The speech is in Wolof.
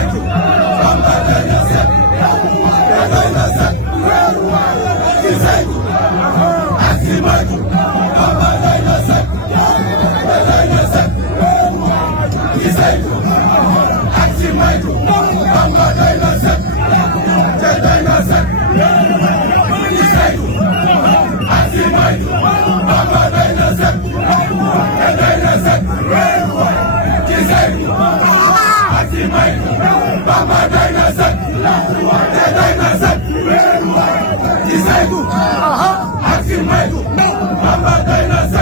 maytu Bamba doy na sëkk te doy na sëkk ci saytu ak ci maytu Bamba doy na sëkk te doy na sëkk ci saytu ak ci maytu Bamba doy na sëkk te doy na sëkk ci saytu ak ci maytu Bamba doy na sëkk te doy na sëkk ci saytu ak ci maytu Bamba doy na sëkk te doy na sëkk ci saytu ak ci maytu Bamba doy na sëkk